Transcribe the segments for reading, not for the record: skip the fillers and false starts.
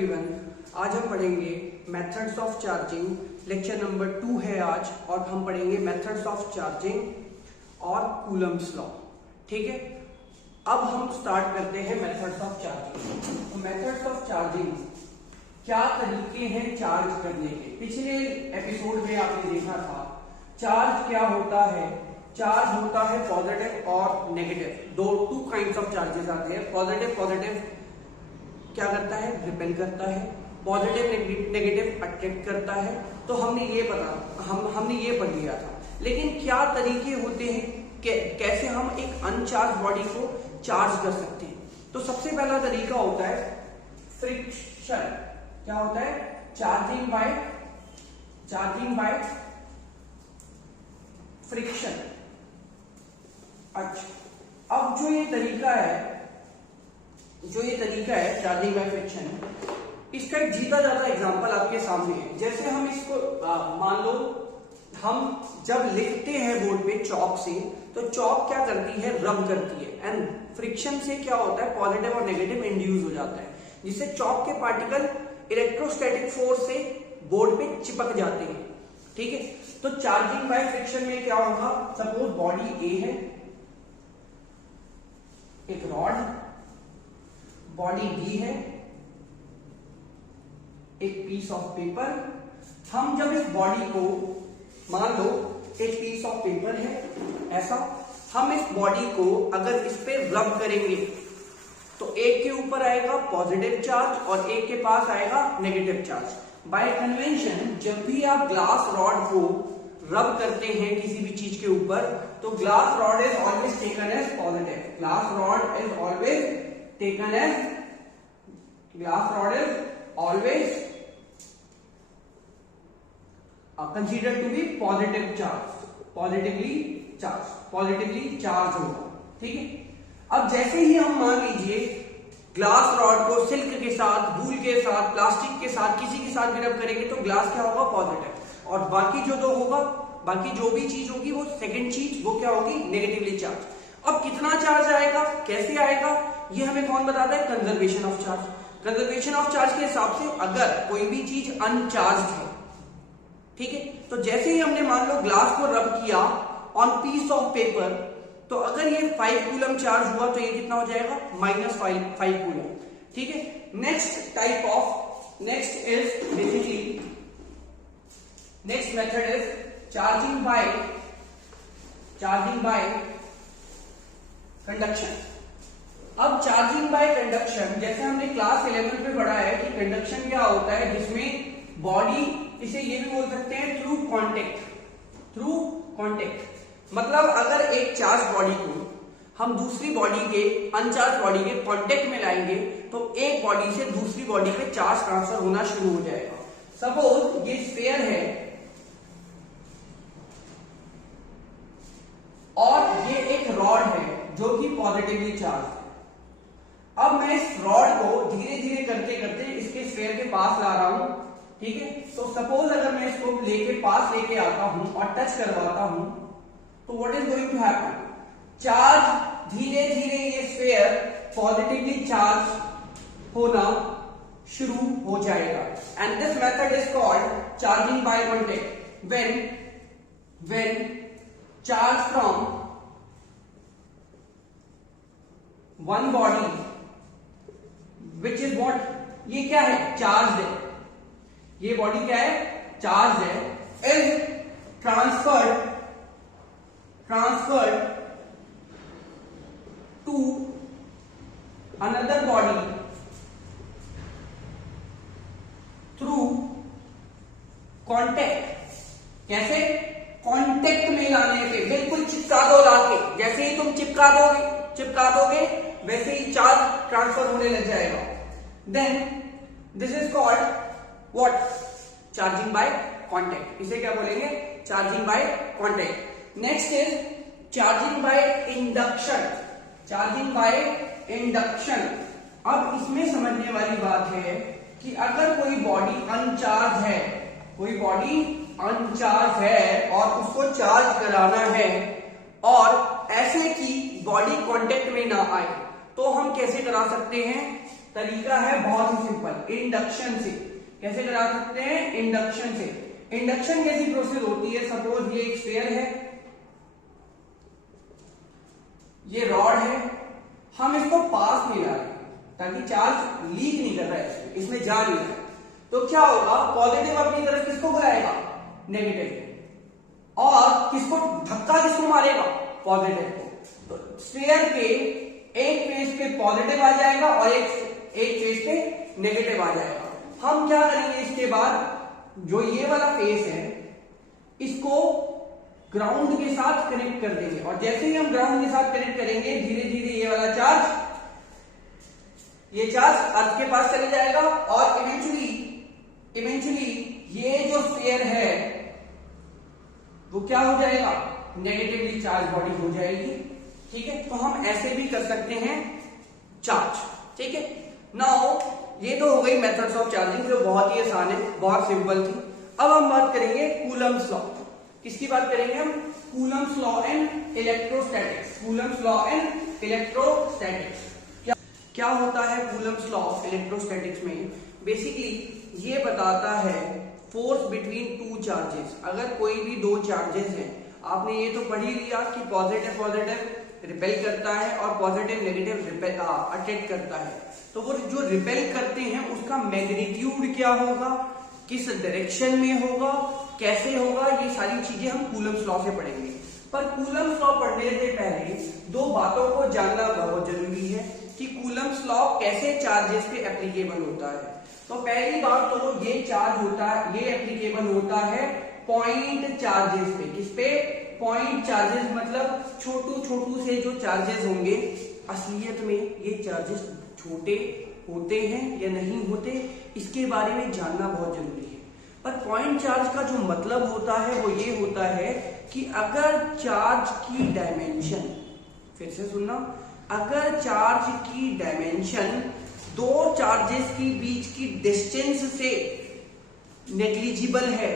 Everyone, आज हम पढ़ेंगे methods of charging. Lecture number 2 है आज, और हम पढ़ेंगे मेथड्स ऑफ चार्जिंग और कूलम्स लॉ। ठीक है, अब हम स्टार्ट करते हैं मेथड्स ऑफ चार्जिंग। तो मेथड्स ऑफ चार्जिंग, क्या तरीके हैं चार्ज करने के। पिछले एपिसोड में आपने देखा था चार्ज क्या होता है। चार्ज होता है पॉजिटिव और negative, two kinds of charges आते हैं। पॉजिटिव क्या करता है, रिपेल करता है। पॉजिटिव नेगेटिव अट्रैक्ट करता है। तो हमने ये पढ़ लिया था। लेकिन क्या तरीके होते हैं कैसे हम एक अनचार्ज बॉडी को चार्ज कर सकते हैं। तो सबसे पहला तरीका होता है फ्रिक्शन। क्या होता है, चार्जिंग बाय फ्रिक्शन। अच्छा, अब जो ये तरीका है चार्जिंग बाय फ्रिक्शन, इसका एक जीता जाता एग्जांपल आपके सामने है। जैसे हम इसको मान लो, हम जब लिखते हैं बोर्ड पे चॉक से, तो चॉक क्या करती है, रब करती है। एंड फ्रिक्शन से क्या होता है, पॉजिटिव और नेगेटिव इंड्यूस हो जाता है, जिससे चॉक के पार्टिकल इलेक्ट्रोस्टैटिक फोर्स से बोर्ड पे चिपक जाते हैं। ठीक है, तो चार्जिंग बाय फ्रिक्शन में क्या होगा, सपोज बॉडी ए है, एक रॉड, बॉडी बी है, एक पीस ऑफ पेपर। हम जब इस बॉडी को, मान लो एक पीस ऑफ पेपर है ऐसा, हम इस बॉडी को अगर इस पे रब करेंगे तो एक के ऊपर आएगा पॉजिटिव चार्ज और एक के पास आएगा नेगेटिव चार्ज। बाय कन्वेंशन जब भी आप ग्लास रॉड को रब करते हैं किसी भी चीज के ऊपर, तो glass rod is always taken as positive. Glass rod is always consider to be positive charge, positively charge होगा। ठीक है, अब जैसे ही हम मान लीजिए ग्लास रॉड को सिल्क के साथ, वूल के साथ, प्लास्टिक के साथ, किसी के साथ भी रब करेंगे तो ग्लास क्या होगा, पॉजिटिव। और बाकी जो भी चीज होगी, वो सेकंड चीज वो क्या होगी, नेगेटिवली चार्ज। अब कितना चार्ज आएगा, कैसे आएगा, ये हमें कौन बताता है, conservation of charge. Conservation of charge के हिसाब से अगर कोई भी चीज अनचार्ज है, ठीक है, तो जैसे ही हमने मान लो ग्लास को रब किया ऑन पीस ऑफ पेपर, तो अगर ये 5 कूलम चार्ज हुआ तो ये कितना हो जाएगा, -5 कूलम। ठीक है, next method is charging bye conduction. अब चार्जिंग बाय कंडक्शन, जैसे हमने क्लास 11 में पढ़ा है कि कंडक्शन क्या होता है, जिसमें बॉडी, इसे ये भी बोल सकते हैं थ्रू कॉन्टेक्ट। मतलब अगर एक चार्ज बॉडी को हम दूसरी बॉडी के, अनचार्ज बॉडी के कांटेक्ट में लाएंगे, तो एक बॉडी से दूसरी बॉडी पे चार्ज ट्रांसफर होना शुरू हो जाएगा। सपोज ये स्फीयर है और ये एक रॉड है जो कि पॉजिटिवली चार्ज है। अब मैं इस रॉड को धीरे धीरे करते करते इसके स्फीयर के पास ला रहा हूं। ठीक है, तो सपोज अगर मैं इसको पास लेके आता हूं और टच करवाता हूं, तो what is going to happen, charge धीरे धीरे ये स्फीयर पॉजिटिवली चार्ज होना शुरू हो जाएगा। And this method is called charging by contact. When charge from one body which is what, ये क्या है, चार्ज है, ये बॉडी क्या है, चार्ज है, is transferred to another body through contact. कैसे, कॉन्टेक्ट में लाने से, बिल्कुल चिपका दो लाके, जैसे ही तुम चिपका दोगे वैसे ही चार्ज ट्रांसफर होने लग जाएगा। Then this is called what, charging by contact. इसे क्या बोलेंगे, charging by contact. Next is charging by induction. अब इसमें समझने वाली बात है कि अगर कोई बॉडी अनचार्ज है और उसको चार्ज कराना है, और ऐसे कि बॉडी कांटेक्ट में ना आए, तो हम कैसे करा सकते हैं, तरीका है बहुत ही सिंपल, इंडक्शन से। कैसे करा सकते हैं? इंडक्शन से। इंडक्शन कैसी प्रोसेस होती है? सपोज ये एक स्फीयर है, ये रॉड है, हम इसको पास में ला रहे हैं ताकि चार्ज लीक नहीं कर रहा है, इसमें जा नहीं रहा है। तो क्या होगा? पॉजिटिव अपनी तरफ किसको बुलाएगा? नेगेटिव। और किसको धक्का किसको मारेगा? पॉजिटिव को। तो स्फीयर के एक फेस पे पॉजिटिव आ जाएगा और एक फेस पे नेगेटिव आ जाएगा। हम क्या करेंगे इसके बाद? जो ये वाला फेस है इसको ग्राउंड के साथ कनेक्ट कर देंगे, और जैसे ही हम ग्राउंड के साथ कनेक्ट करेंगे धीरे धीरे ये वाला चार्ज अर्थ के पास चले जाएगा, और इवेंचुअली ये जो स्फीयर है वो क्या हो जाएगा? नेगेटिवली चार्ज बॉडी हो जाएगी। ठीक है, तो हम ऐसे भी कर सकते हैं चार्ज। ठीक है, नाउ ये तो हो गई मेथड्स ऑफ चार्जिंग, जो बहुत ही आसान है, बहुत सिंपल थी। अब हम बात करेंगे कूलम्स लॉ। किसकी बात करेंगे हम? Coulomb's law and electrostatics. Coulomb's law and electrostatics क्या होता है? कूलम्स लॉ इलेक्ट्रोस्टैटिक्स में बेसिकली ये बताता है फोर्स बिटवीन टू चार्जेस। अगर कोई भी दो चार्जेस हैं, आपने ये तो पढ़ ही लिया कि पॉजिटिव रिपेल करता है और पॉजिटिव नेगेटिव अट्रैक्ट करता है। तो वो जो रिपेल करते हैं उसका मैग्नीट्यूड क्या होगा, किस डायरेक्शन में होगा, कैसे होगा, ये सारी चीजें हम कूलम्स लॉ से पढ़ेंगे। पर कूलम्स लॉ पढ़ने से पहले दो बातों को जानना बहुत जरूरी है कि कूलम्स लॉ कैसे चार्जेस पे एप्लीकेबल होता है। तो पहली बात तो ये चार्ज होता है, ये एप्लीकेबल होता है पॉइंट चार्जेस पे। किस पे? पॉइंट चार्जेस, मतलब छोटू से जो चार्जेस होंगे। असलियत में ये चार्जेस छोटे होते हैं या नहीं होते, इसके बारे में जानना बहुत जरूरी है। पर पॉइंट चार्ज का जो मतलब होता है वो ये होता है कि अगर चार्ज की डायमेंशन, फिर से सुनना, अगर चार्ज की डायमेंशन दो चार्जेस के बीच की डिस्टेंस से नेग्लिजिबल है,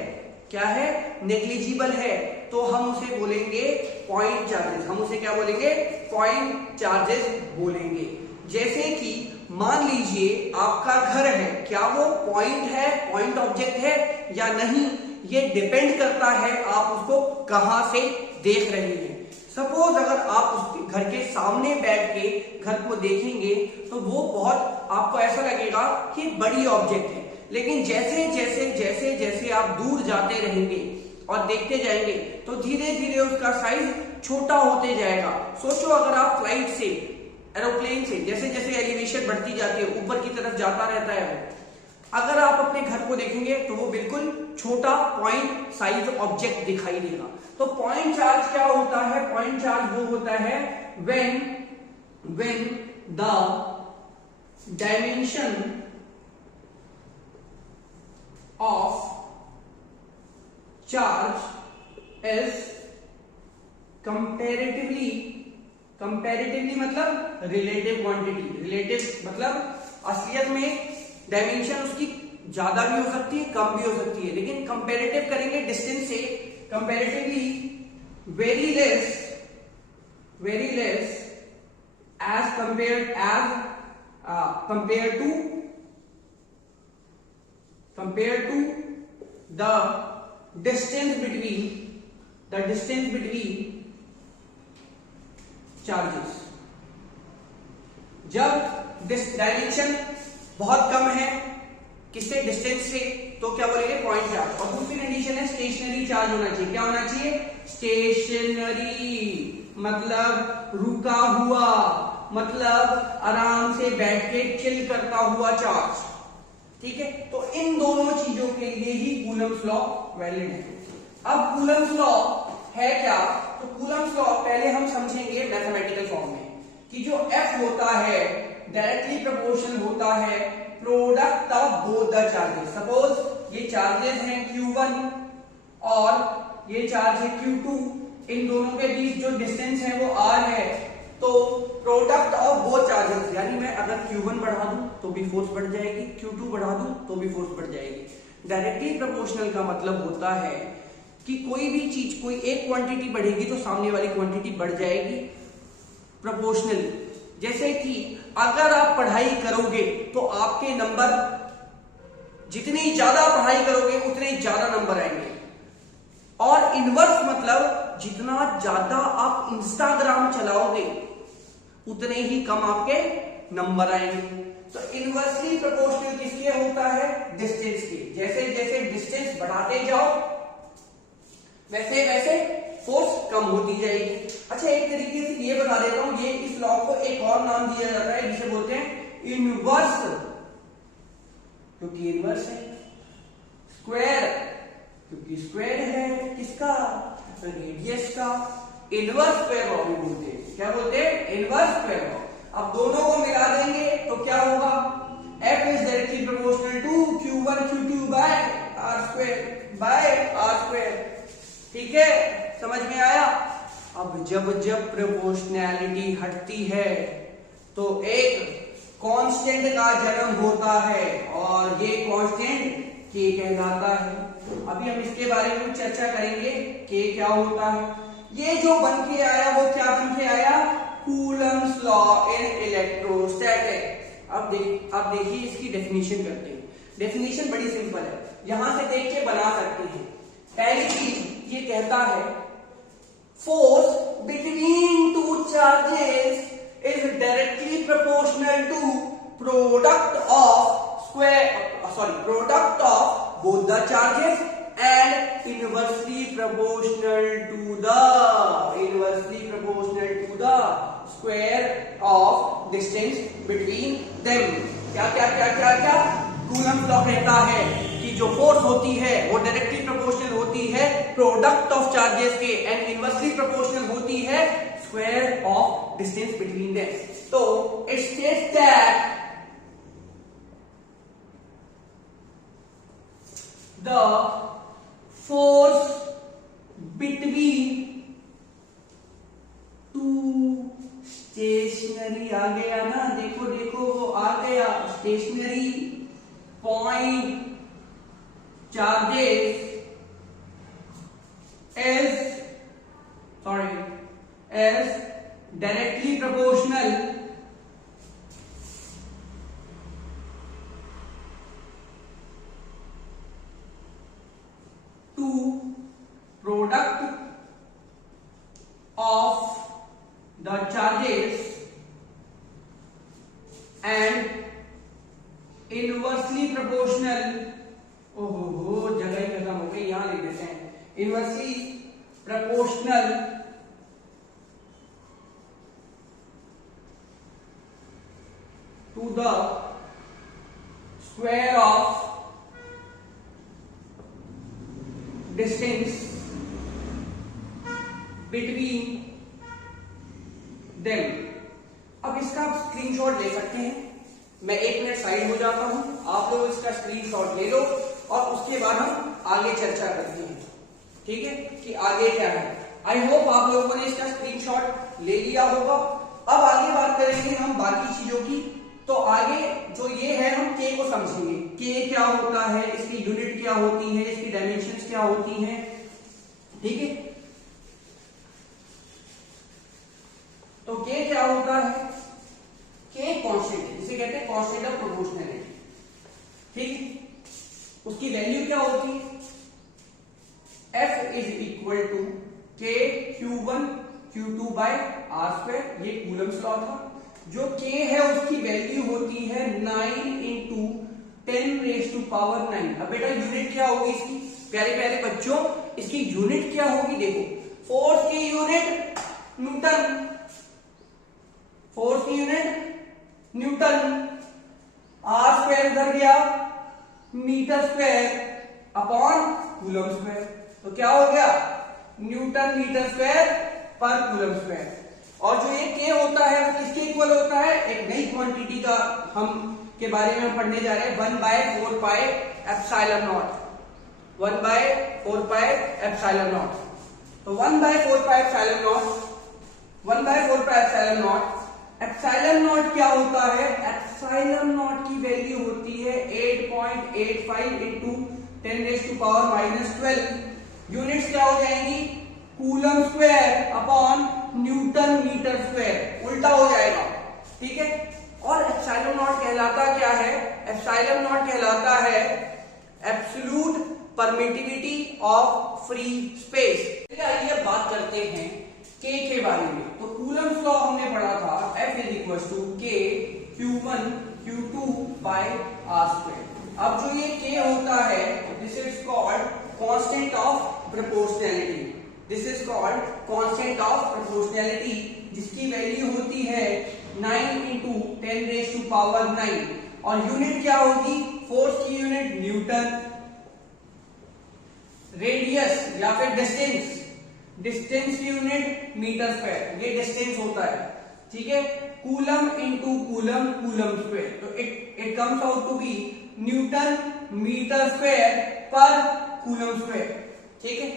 क्या है? नेग्लिजिबल है, तो हम उसे बोलेंगे पॉइंट चार्जेस। हम उसे क्या बोलेंगे? पॉइंट चार्जेस बोलेंगे। जैसे कि मान लीजिए आपका घर है, क्या वो पॉइंट है, पॉइंट ऑब्जेक्ट है या नहीं, ये डिपेंड करता है आप उसको कहां से देख रहे हैं। सपोज अगर आप उसके घर के सामने बैठ के घर को देखेंगे तो वो बहुत आपको ऐसा लगेगा कि बड़ी ऑब्जेक्ट है, लेकिन जैसे जैसे जैसे जैसे आप दूर जाते रहेंगे और देखते जाएंगे तो धीरे धीरे उसका साइज छोटा होते जाएगा। सोचो अगर आप फ्लाइट से, एरोप्लेन से, जैसे जैसे एलिवेशन बढ़ती जाती है, ऊपर की तरफ जाता रहता है, अगर आप अपने घर को देखेंगे तो वो बिल्कुल छोटा पॉइंट साइज ऑब्जेक्ट दिखाई देगा। तो पॉइंट चार्ज क्या होता है? पॉइंट चार्ज वो होता है when the dimension of charge is comparatively मतलब रिलेटिव क्वांटिटी, रिलेटिव मतलब असलियत में डायमेंशन उसकी ज्यादा भी हो सकती है, कम भी हो सकती है, लेकिन कंपैरेटिव करेंगे डिस्टेंस से, comparatively very less as compared to the distance between charges. जब डायमेंशन बहुत कम है किससे? डिस्टेंस से, तो क्या बोलेंगे? Point charge. और दूसरी कंडीशन है स्टेशनरी चार्ज होना चाहिए। क्या होना चाहिए? स्टेशनरी मतलब रुका हुआ, मतलब आराम से बैठ के चिल करता हुआ चार्ज। ठीक है, तो इन दोनों चीजों के लिए ही कूलम्स लॉ वैलिड है। अब कूलम्स लॉ है क्या? तो कूलम्स लॉ पहले हम समझेंगे मैथमेटिकल फॉर्म में कि जो F होता है डायरेक्टली प्रोपोर्शनल होता है product of both the charges. Suppose ये चार्जेस हैं Q1 और ये चार्ज है Q2, इन दोनों के बीच जो डिस्टेंस है वो R है, तो प्रोडक्ट ऑफ बोथ चार्जेस, यानी मैं अगर Q1 बढ़ा दूं तो भी फोर्स बढ़ जाएगी, Q2 बढ़ा दूं तो भी फोर्स बढ़ जाएगी। डायरेक्टली प्रोपोर्शनल का मतलब होता है कि कोई भी चीज, कोई एक क्वांटिटी बढ़ेगी तो सामने वाली क्वांटिटी बढ़ जाएगी प्रोपोर्शनल। जैसे कि अगर आप पढ़ाई करोगे तो आपके नंबर, जितनी ज्यादा पढ़ाई करोगे उतने ज्यादा नंबर आएंगे। और इनवर्स मतलब जितना ज्यादा आप इंस्टाग्राम चलाओगे उतने ही कम आपके नंबर आएंगे। तो इनवर्सली प्रोपोर्शनल किसके होता है? डिस्टेंस के। जैसे जैसे डिस्टेंस बढ़ाते जाओ वैसे वैसे फोर्स कम होती जाएगी। अच्छा, एक तरीके से ये बता देता हूं, ये इस लॉ को एक और नाम दिया जाता है जिसे बोलते हैं इनवर्स, क्योंकि इनवर्स है। स्क्वायर, क्योंकि स्क्वायर है किसका? रेडियस का। इनवर्स स्क्वायर लॉ भी बोलते हैं। क्या बोलते हैं? Inverse square law. अब दोनों को मिला देंगे तो क्या होगा? F is directly proportional to Q1 Q2 by R square by R square. ठीक है, समझ में आया? अब जब जब प्रोपोर्शनैलिटी हटती है तो एक कांस्टेंट का जन्म होता है और ये कांस्टेंट K कहलाता है। अभी हम इसके बारे में चर्चा करेंगे K क्या होता है। ये जो बन के आया वो क्या बन के आया? Coulomb's law in electrostatic. अब देखिए इसकी डेफिनेशन करते हैं। डेफिनेशन बड़ी सिंपल है, यहां से देख के बना सकते हैं। पहली चीज ये कहता है force between two charges is directly proportional to product of both the charges and inversely proportional to the square of distance between them. क्या क्या क्या क्या क्या? कूलम्स लॉ कहता है कि जो फोर्स होती है वो डायरेक्टली प्रोपोर्शनल होती है प्रोडक्ट ऑफ चार्जेस के एंड इनवर्सली प्रोपोर्शनल होती है square of distance between them. तो it states that the force between two stationary, आ गया ना? देखो देखो वो आ गया, stationary point charges as directly proportional to product of the charges and inversely proportional, ओहो जगह ही खत्म हो गई, यहां लिख देते हैं inversely proportional to the square of distance between them. अब इसका आप स्क्रीनशॉट ले सकते हैं। मैं 1 मिनट साइड हो जाता हूं, आप लोग इसका स्क्रीनशॉट ले लो और उसके बाद हम आगे चर्चा करते हैं। ठीक है कि आगे क्या है। आई होप आप लोगों ने इसका स्क्रीनशॉट ले लिया होगा। अब आगे बात करेंगे हम बाकी चीजों की। तो आगे जो ये है हम के को समझेंगे। के क्या होता है, इसकी यूनिट क्या होती है, इसकी डायमेंशंस क्या होती हैं। ठीक है, तो के क्या होता है? के कांस्टेंट है, जिसे कहते हैं कांस्टेंट ऑफ प्रोपोर्शनैलिटी। ठीक है, उसकी वैल्यू क्या होती है? F इज इक्वल टू के Q1 Q2 by R square. ये कूलम्स लॉ था। जो K है उसकी वैल्यू होती है 9 इंटू 10⁻⁹। अब बेटा यूनिट क्या होगी इसकी? प्यारे प्यारे बच्चों, इसकी यूनिट क्या होगी? देखो, फोर्स की यूनिट न्यूटन, फोर्स की यूनिट न्यूटन, R स्क्वायर उधर गया metre square upon coulomb square. तो क्या हो गया? न्यूटन मीटर स्क्वायर पर कूलम स्क्वायर। और जो ये के होता है वो किसके इक्वल होता है? एक नई क्वांटिटी का हम के बारे में हम पढ़ने जा रहे हैं, 1/4 pi epsilon not. 1/4 pi epsilon not. तो 1/4 pi epsilon not, 1/4 pi epsilon not. Epsilon not क्या होता है? एप्सिलॉन नॉट की वैल्यू होती है 8.85 इंटू 10⁻⁻12। यूनिट्स क्या हो जाएंगी? Coulomb square upon newton metre square, उल्टा हो जाएगा। ठीक है, और एप्सिलॉन नॉट कहलाता क्या है? एप्सिलॉन नॉट कहलाता है absolute permittivity of free space. आइए बात करते हैं K के बारे में। तो कूलम्स लॉ हमने पढ़ा था, F is equal to K Q1 Q2 by R square. अब जो ये K होता है, this is called constant of proportionality. This is called constant of proportionality, जिसकी वैल्यू होती है 9 × 10⁻⁹ और यूनिट क्या होगी? फोर्स की यूनिट न्यूटन, रेडियस या फिर डिस्टेंस की यूनिट मीटर स्क्वायर, ये डिस्टेंस होता है, ठीक है। Coulomb into coulomb, coulomb square, तो it comes out to be newton metre square पर कूलम स्क्वायर, ठीक है।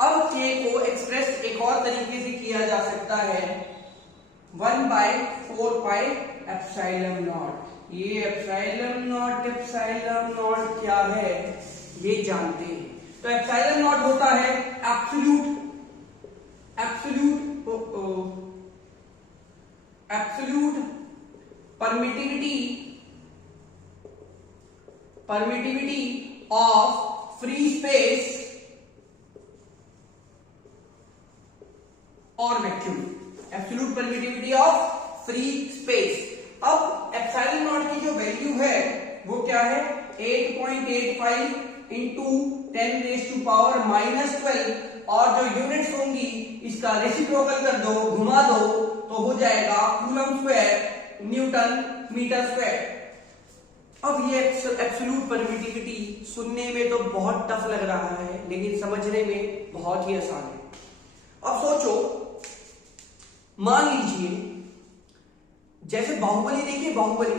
अब K को एक्सप्रेस एक और तरीके से किया जा सकता है 1/4 पाई एप्सिलॉन नॉट। ये एप्सिलॉन नॉट क्या है ये जानते हैं। तो एप्सिलॉन नॉट होता है absolute permittivity of free space और vacuum, absolute permittivity of free space. अब एप्सिलॉन नॉट की जो वैल्यू है वो क्या है? 8.85 × 10⁻⁻12 और जो यूनिट्स होंगी इसका रेसिप्रोकल कर दो, घुमा दो, तो हो जाएगा coulomb square newton metre square. अब ये एब्सोल्यूट परमिटिविटी सुनने में तो बहुत टफ लग रहा है, लेकिन समझने में बहुत ही आसान है। अब सोचो, मान लीजिए जैसे बाहुबली, देखिए बाहुबली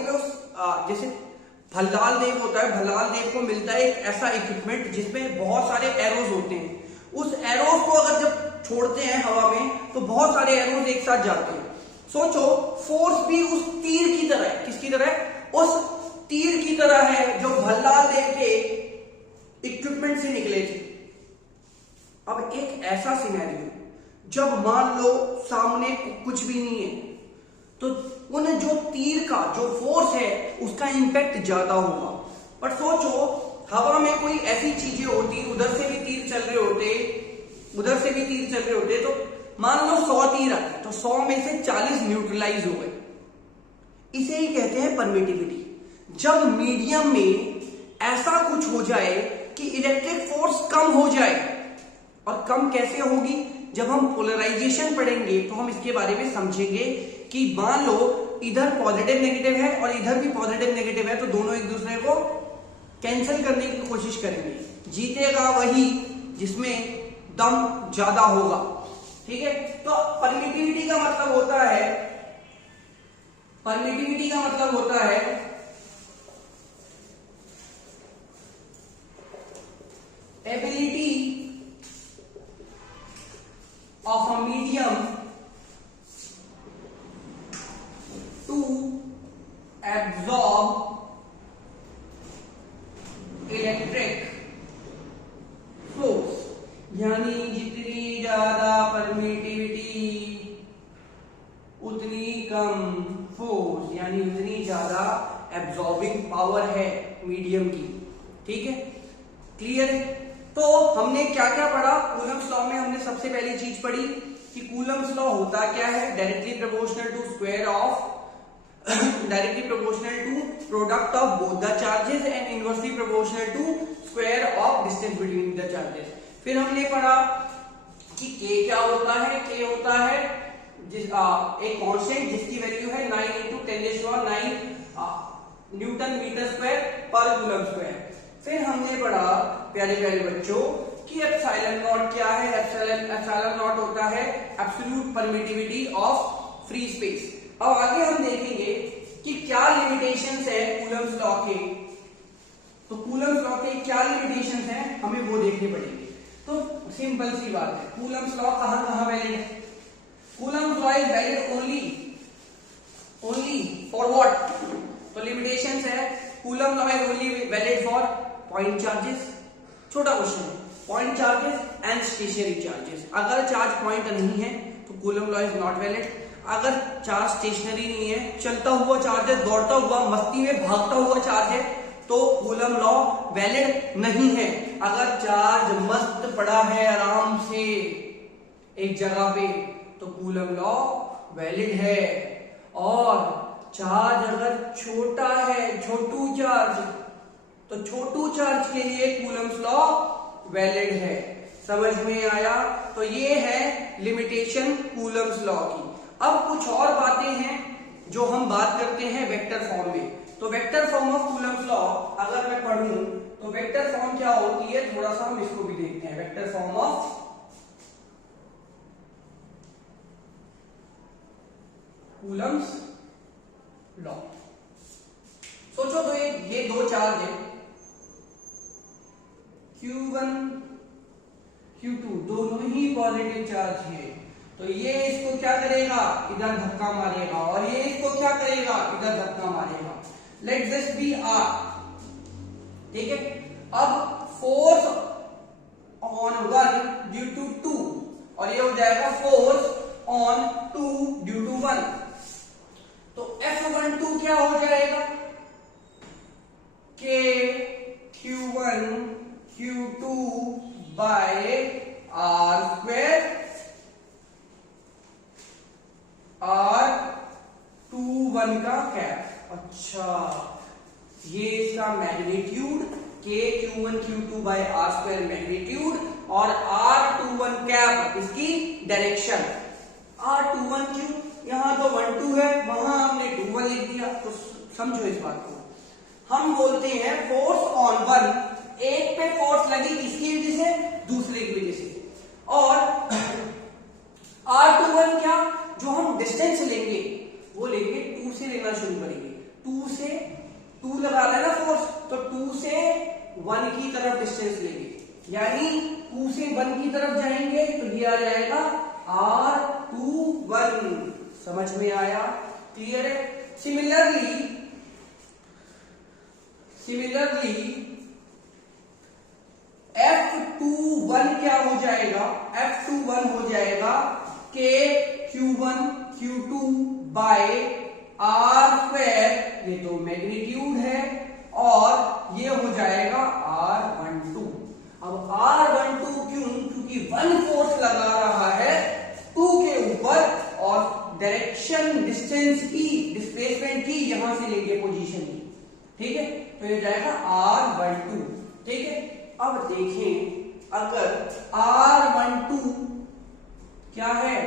में उस जैसे भल्लाल देव होता है, भल्लाल देव को मिलता है एक ऐसा इक्विपमेंट जिसमें बहुत सारे एरोज होते हैं। उस एरोज को अगर जब छोड़ते हैं हवा में तो बहुत सारे एरोज एक साथ जाते हैं। सोचो फोर्स भी उस तीर की तरह है। किसकी तरह है? उस तीर की तरह है जो भल्लाल देव के इक्विपमेंट से निकले थे। अब एक ऐसा सिनेरियो जब मान लो सामने कुछ भी नहीं है, तो उन जो तीर का जो फोर्स है उसका इंपैक्ट ज्यादा होगा। पर सोचो हवा में कोई ऐसी चीजें होती, उधर से भी तीर चल रहे होते, उधर से भी तीर चल रहे होते, तो मान लो 100 तीर आए तो 100 में से 40 न्यूट्रलाइज हो गए। इसे ही कहते हैं परमिटिविटी। जब मीडियम में ऐसा कुछ हो जाए कि इलेक्ट्रिक फोर्स कम हो जाए, और कम कैसे होगी? जब हम पोलराइजेशन पढ़ेंगे तो हम इसके बारे में समझेंगे कि मान लो इधर पॉजिटिव नेगेटिव है और इधर भी पॉजिटिव नेगेटिव है, तो दोनों एक दूसरे को कैंसिल करने की कोशिश करेंगे। जीतेगा वही जिसमें दम ज्यादा होगा, ठीक है। तो परमिटिविटी का मतलब होता है ability of a medium to absorb electric force, यानी जितनी ज्यादा परमिटिविटी उतनी कम फोर्स, यानी उतनी ज्यादा एब्जॉर्बिंग पावर है मीडियम की, ठीक है। क्लियर है? तो हमने क्या क्या पढ़ा कूलम्स लॉ में? हमने सबसे पहली चीज पढ़ी कि कूलम्स लॉ होता क्या है? Directly proportional to square of directly proportional to product of both the charges and inversely proportional to square of distance between the charges. फिर हमने पढ़ा कि K क्या होता है? K होता है एक कांस्टेंट जिसकी वैल्यू है 9 × 10⁹ न्यूटन मीटर स्क्वायर पर कूलम स्क्वायर। फिर हमने पढ़ा प्यारे प्यारे बच्चों कि एप्सिलॉन नॉट क्या है? एप्सिलॉन नॉट होता है absolute permittivity of free space. अब आगे हम देखेंगे कि क्या लिमिटेशंस है कूलम्स लॉ के। तो कूलम्स लॉ के क्या लिमिटेशंस हैं हमें वो देखने पड़ेंगे। तो सिंपल सी बात है, कूलम्स लॉ कहां कहां वैलिड है? Coulomb's law is valid only for what? तो लिमिटेशंस है Coulomb law is only valid for point charges. छोटा क्वेश्चन है, point charges and stationary charges. अगर चार्ज पॉइंट नहीं है तो Coulomb law is not valid. अगर चार्ज स्टेशनरी नहीं है, चलता हुआ चार्ज है, दौड़ता हुआ, मस्ती में भागता हुआ चार्ज है, तो कूलम लॉ वैलिड नहीं है। अगर चार्ज मस्त पड़ा है आराम से एक जगह पे तो कूलम लॉ वैलिड है। और चार्ज अगर छोटा है, छोटू चार्ज, तो छोटू चार्ज के लिए कूलम्स लॉ वैलिड है। समझ में आया? तो ये है लिमिटेशन कूलम्स लॉ की। अब कुछ और बातें हैं जो हम बात करते हैं वेक्टर फॉर्म में। तो vector form of Coulomb's law अगर मैं पढ़ूं तो वेक्टर फॉर्म क्या होती है, थोड़ा सा हम इसको भी देखते हैं। Vector form of Coulomb's law. सोचो तो ये दो चार्ज है, Q1 Q2, दोनों ही पॉजिटिव चार्ज है। तो ये इसको क्या करेगा, इधर धक्का मारेगा, और ये इसको क्या करेगा, इधर धक्का मारेगा। लेट दिस बी R, ठीक है। अब फोर्स ऑन 1 ड्यू टू 2, और ये हो जाएगा फोर्स ऑन 2 ड्यू टू 1। तो F12 क्या हो जाएगा, K Q1 Q2 by R square R21 का कैप। अच्छा, ये इसका magnitude K Q1 Q2 by R square magnitude, और R21 कैप इसकी डायरेक्शन। R21 क्यों, यहां तो 1 2 है, वहां हमने 2 1 लिख दिया। तो समझो इस बात को, हम बोलते हैं फोर्स ऑन 1, एक पे फोर्स लगी किसकी वजह से, दूसरे की वजह से। और R21 क्या, जो हम डिस्टेंस लेंगे वो लेंगे 2 से लेना शुरू करेंगे। 2 से 2 लगा रहे हैं ना फोर्स, तो 2 से 1 की तरफ डिस्टेंस लेंगे, यानी 2 से 1 की तरफ जाएंगे तो ये आ जाएगा R21। समझ में आया? क्लियर है? सिमिलरली F21 क्या हो जाएगा, F21 हो जाएगा K Q1 Q2 by R square, ये तो मैग्नीट्यूड है, और ये हो जाएगा R12। अब R12 क्यों, क्योंकि 1 फोर्स लगा रहा है 2 के ऊपर, और डायरेक्शन डिस्टेंस की, डिस्प्लेसमेंट की यहां से लेके पोजीशन की, ठीक है। तो ये जाएगा R12, ठीक है। अब देखें, अगर R12 क्या है,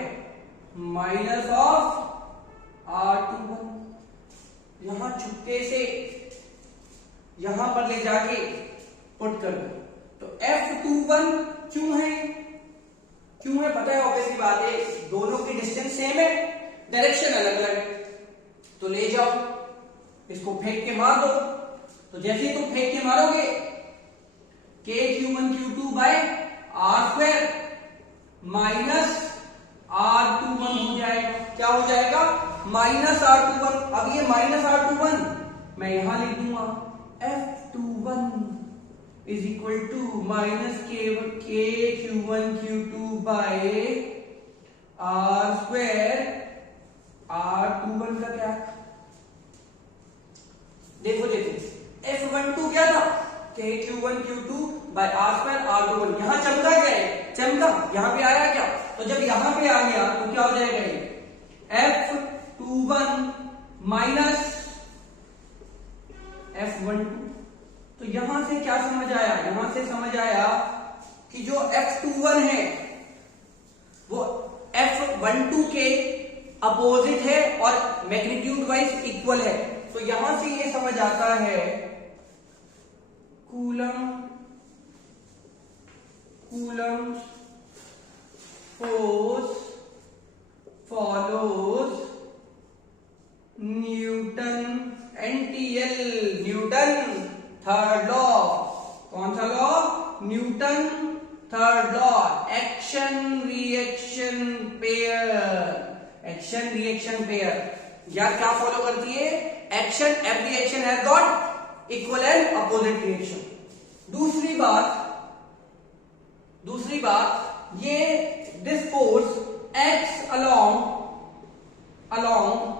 माइनस ऑफ R21, यहां छुट्टे से यहां पर ले जाके पुट कर दो, तो F21 क्यों है, क्यों है पता है, ऑब्वियसली बात है, दोनों की डिस्टेंस सेम है, डायरेक्शन अलग अलग है। तो ले जाओ, इसको फेंक के मार दो। तो जैसे ही तुम फेंक के मारोगे, K Q1 Q2 by R square minus R21 हो जाएगा। क्या हो जाएगा, माइनस R21। अब ये माइनस R21 मैं यहां लिख दूंगा, F21 is equal to minus K Q1 Q2 by R square R21 का क्या, देखो F12 क्या था, K Q1 Q2 by R square R21। यहां चमका क्या है, चमका यहां पे आया क्या, तो जब यहां पे आ गया तो क्या हो जाएगा, ये F21 माइनस F12। तो यहां से क्या समझ आया, यहां से समझ आया कि जो F21 है वो F12 के अपोजिट है और मैग्नीट्यूड वाइज इक्वल है। तो यहां से ये समझ आता है coulomb force follows Newton NTL, Newton third law. कौन सा law, Newton third law, action reaction pair. Action reaction pair या क्या फॉलो करती है, action, every action has got equal and opposite reaction. दूसरी बात ये this force acts along along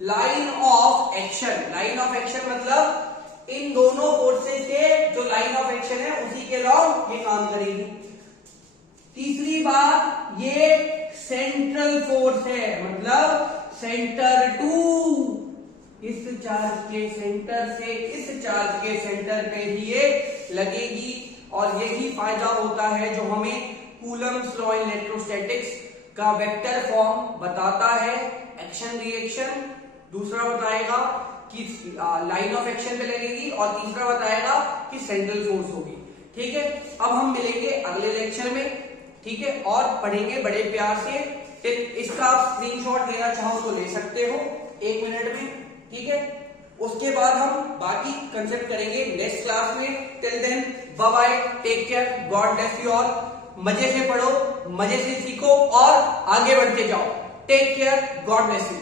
line of action मतलब इन दोनों फोर्सेस के जो लाइन ऑफ एक्शन है उसी के अलॉन्ग ये काम करेगी। तीसरी बात, ये सेंट्रल फोर्स है, मतलब सेंटर टू इस चार्ज के सेंटर से इस चार्ज के सेंटर पे ही ये लगेगी। और यही फायदा होता है जो हमें कूलम्स लॉ इन इलेक्ट्रोस्टैटिक्स का वेक्टर फॉर्म बताता है, एक्शन रिएक्शन। दूसरा बताएगा कि लाइन ऑफ एक्शन पे लगेगी और तीसरा बताएगा कि सेंट्रल फोर्स होगी। ठीक है, अब हम मिलेंगे अगले लेक्चर में, ठीक है, और पढ़ेंगे बड़े प्यार से। इसका आप स्क्रीनशॉट लेना चाहो तो ले सकते हो 1 मिनट में, ठीक है। उसके बाद हम बाकी कंसेप्ट करेंगे नेक्स्ट क्लास में। Till then bye bye, take care, God bless you all. मजे से पढ़ो, मजे से सीखो और आगे बढ़ते जाओ। Take care, God bless you.